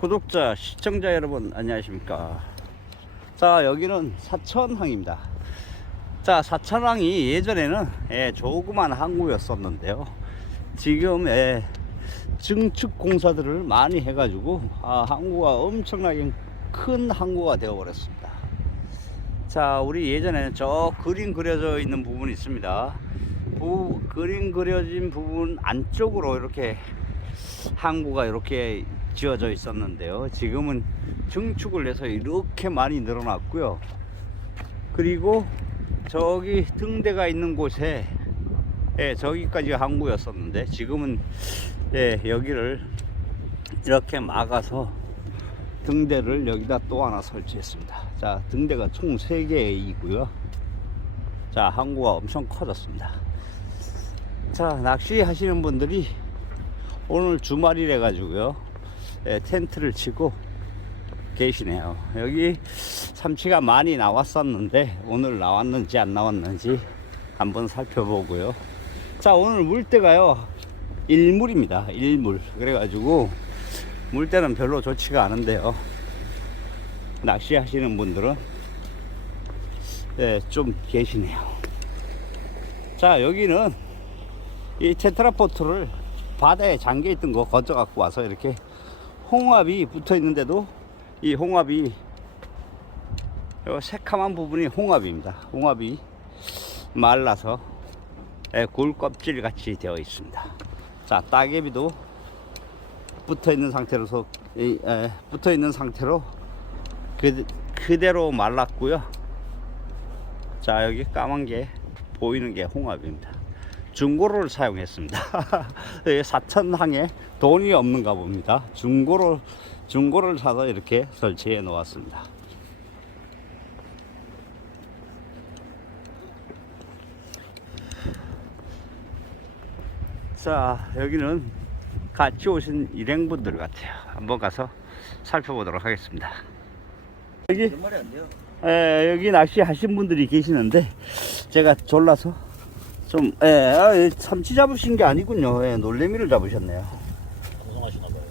구독자, 시청자 여러분 안녕하십니까. 자 여기는 사천항입니다. 자 사천항이 예전에는 예, 조그만 항구였었는데요. 지금 예, 증축 공사들을 많이 해가지고 아, 항구가 엄청나게 큰 항구가 되어버렸습니다. 자 우리 예전에는 저 그림 그려져 있는 부분이 있습니다. 부, 그림 그려진 부분 안쪽으로 이렇게 항구가 이렇게 지어져 있었는데요. 지금은 증축을 해서 이렇게 많이 늘어났고요. 그리고 저기 등대가 있는 곳에 예, 저기까지 항구였었는데 지금은 예, 여기를 이렇게 막아서 등대를 여기다 또 하나 설치했습니다. 자, 등대가 총 3개이고요. 자, 항구가 엄청 커졌습니다. 자, 낚시 하시는 분들이 오늘 주말이래 가지고요. 예, 텐트를 치고 계시네요. 여기 삼치가 많이 나왔었는데 오늘 나왔는지 안 나왔는지 한번 살펴보고요. 자, 오늘 물때가요. 일물입니다. 일물. 그래가지고 물때는 별로 좋지가 않은데요. 낚시 하시는 분들은 예, 좀 계시네요. 자, 여기는 이 테트라포트를 바다에 잠겨 있던 거 건져 갖고 와서 이렇게 홍합이 붙어 있는데도 이 홍합이 요 새카만 부분이 홍합입니다. 홍합이 말라서 예, 굴 껍질 같이 되어 있습니다. 자, 따개비도 붙어 있는 상태로서 이, 에, 붙어 있는 상태로 그, 그대로 말랐고요. 자, 여기 까만 게 보이는 게 홍합입니다. 중고로를 사용했습니다. 예, 사천항에 돈이 없는가 봅니다. 중고로 중고를 사서 이렇게 설치해 놓았습니다. 자, 여기는 같이 오신 일행분들 같아요. 한번 가서 살펴보도록 하겠습니다. 여기. 에, 여기 낚시 하신 분들이 계시는데 제가 졸라서 좀 에, 아, 예, 참치 잡으신 게 아니군요. 예, 놀래미를 잡으셨네요. 방송하시나 봐요.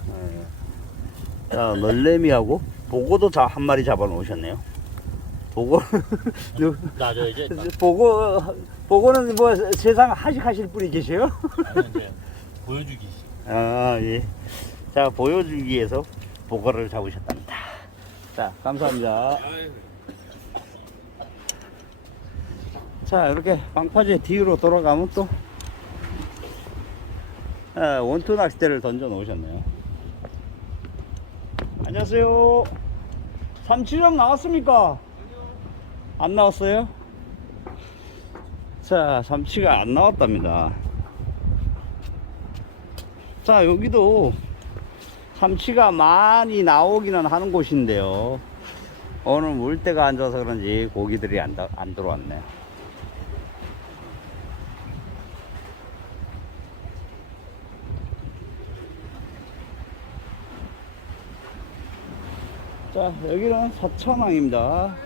예. 자, 놀래미하고 보고도 자, 한 마리 잡아 놓으셨네요. 보고 나저 이제 딱 보고 보고는 뭐 세상 하식하실 분이 계세요? 이제 보여주기. 아, 예. 자, 보여주기 위해서 보고를 잡으셨답니다. 자, 감사합니다. 자, 이렇게 방파제 뒤로 돌아가면 또, 아, 원투 낚싯대를 던져 놓으셨네요. 안녕하세요. 삼치점 나왔습니까? 안 나왔어요? 자, 삼치가 안 나왔답니다. 자, 여기도 삼치가 많이 나오기는 하는 곳인데요. 오늘 물때가 안 좋아서 그런지 고기들이 안, 다- 안 들어왔네요. 자, 여기는 사천항입니다.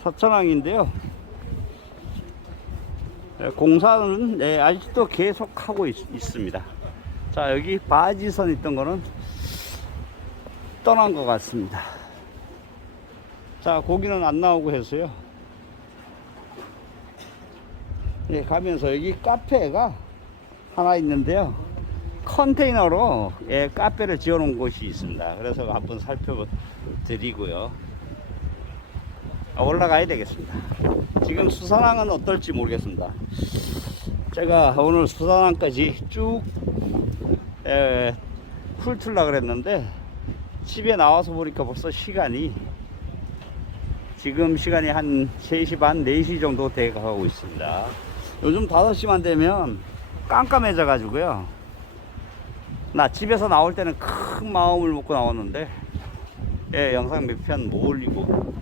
사천항인데요. 예, 공사는 네, 아직도 계속하고 있, 있습니다. 자, 여기 바지선 있던 거는 떠난 것 같습니다. 자, 고기는 안 나오고 해서요. 예, 가면서 여기 카페가 하나 있는데요. 컨테이너로 예, 카페를 지어 놓은 곳이 있습니다. 그래서 한번 살펴드리고요. 아, 올라가야 되겠습니다. 지금 수산항은 어떨지 모르겠습니다. 제가 오늘 수산항까지 쭉 에, 훑으려 그랬는데 집에 나와서 보니까 벌써 시간이 지금 시간이 한 3시 반, 4시 정도 돼 가고 있습니다. 요즘 5시만 되면 깜깜해져 가지고요. 나 집에서 나올 때는 큰 마음을 먹고 나왔는데 예, 영상 몇 편 못 올리고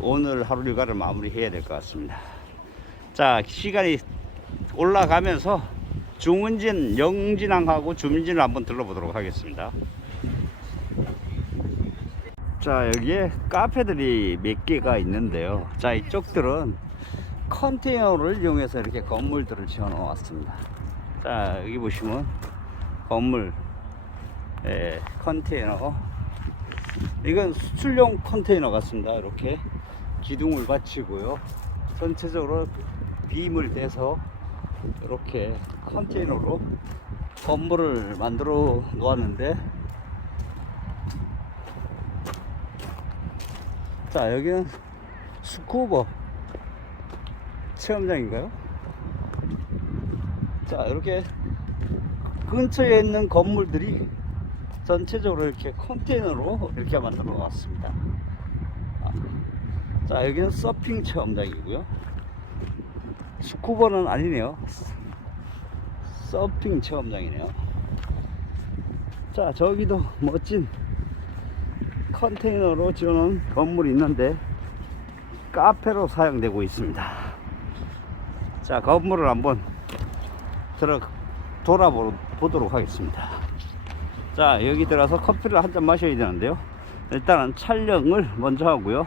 오늘 하루 일과를 마무리해야 될 것 같습니다. 자, 시간이 올라가면서 중은진, 영진항하고 주민진을 한번 들러보도록 하겠습니다. 자, 여기에 카페들이 몇 개가 있는데요. 자, 이쪽들은 컨테이너를 이용해서 이렇게 건물들을 지어 놓았습니다. 자, 여기 보시면 건물 예, 컨테이너. 이건 수출용 컨테이너 같습니다. 이렇게 기둥을 받치고요. 전체적으로 빔을 떼서 이렇게 컨테이너로 건물을 만들어 놓았는데 자 여기는 스쿠버 체험장인가요? 자 이렇게 근처에 있는 건물들이 전체적으로 이렇게 컨테이너로 이렇게 만들어 놨습니다. 아, 자 여기는 서핑 체험장이고요. 스쿠버는 아니네요. 서핑 체험장이네요. 자 저기도 멋진 컨테이너로 지어놓은 건물이 있는데 카페로 사용되고 있습니다. 자 건물을 한번 들어 돌아보도록 하겠습니다. 자 여기 들어가서 커피를 한 잔 마셔야 되는데요. 일단은 촬영을 먼저 하고요.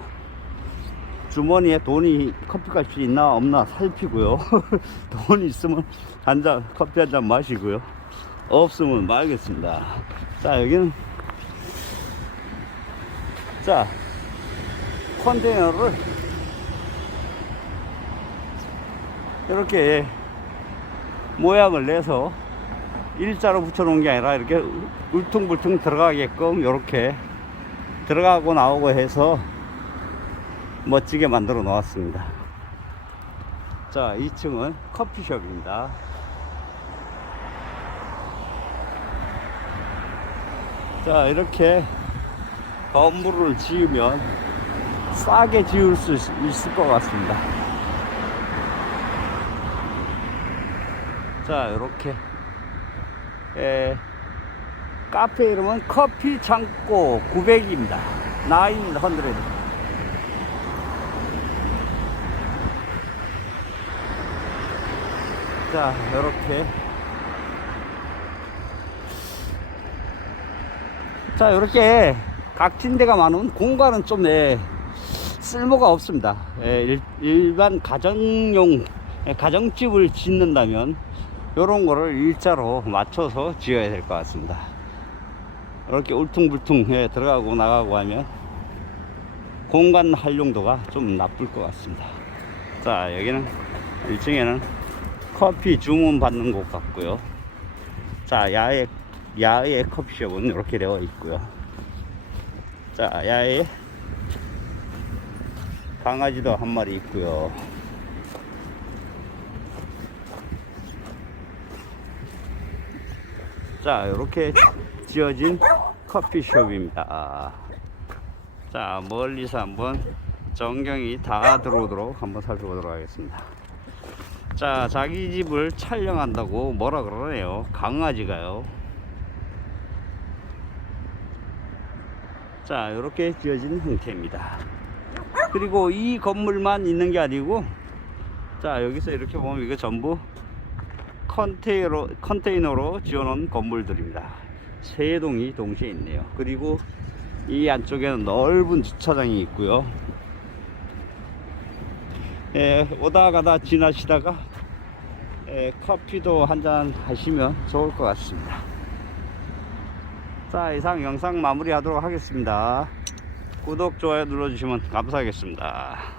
주머니에 돈이 커피값이 있나 없나 살피고요. 돈이 있으면 한 잔 커피 한 잔 마시고요. 없으면 말겠습니다. 자 여기는 자 컨테이너를 이렇게 모양을 내서 일자로 붙여놓은 게 아니라 이렇게 울퉁불퉁 들어가게끔 이렇게 들어가고 나오고 해서 멋지게 만들어 놓았습니다. 자, 2층은 커피숍입니다. 자, 이렇게 건물을 지으면 싸게 지을 수 있- 있을 것 같습니다. 자, 이렇게 에, 카페 이름은 커피 창고 900입니다. 900. 자, 이렇게 자, 이렇게 각진대가 많은 공간은 좀 네, 쓸모가 없습니다. 예, 일, 일반 가정용 예, 가정집을 짓는다면 이런 거를 일자로 맞춰서 지어야 될 것 같습니다. 이렇게 울퉁불퉁 예, 들어가고 나가고 하면 공간 활용도가 좀 나쁠 것 같습니다. 자, 여기는 1층에는 커피 주문 받는 곳 같고요. 자, 야외, 야외 커피숍은 이렇게 되어 있고요. 자, 야외 강아지도 한 마리 있고요. 자, 이렇게 지어진 커피숍입니다. 자, 멀리서 한번 전경이 다 들어오도록 한번 살펴보도록 하겠습니다. 자, 자기 집을 촬영한다고 뭐라 그러네요. 강아지가요. 자, 이렇게 지어진 형태입니다. 그리고 이 건물만 있는 게 아니고, 자, 여기서 이렇게 보면 이거 전부 컨테이너로, 컨테이너로 지어놓은 건물들입니다. 세 동이 동시에 있네요. 그리고 이 안쪽에는 넓은 주차장이 있고요. 예, 오다 가다 지나시다가 예, 커피도 한 잔 하시면 좋을 것 같습니다. 자, 이상 영상 마무리하도록 하겠습니다. 구독, 좋아요 눌러주시면 감사하겠습니다.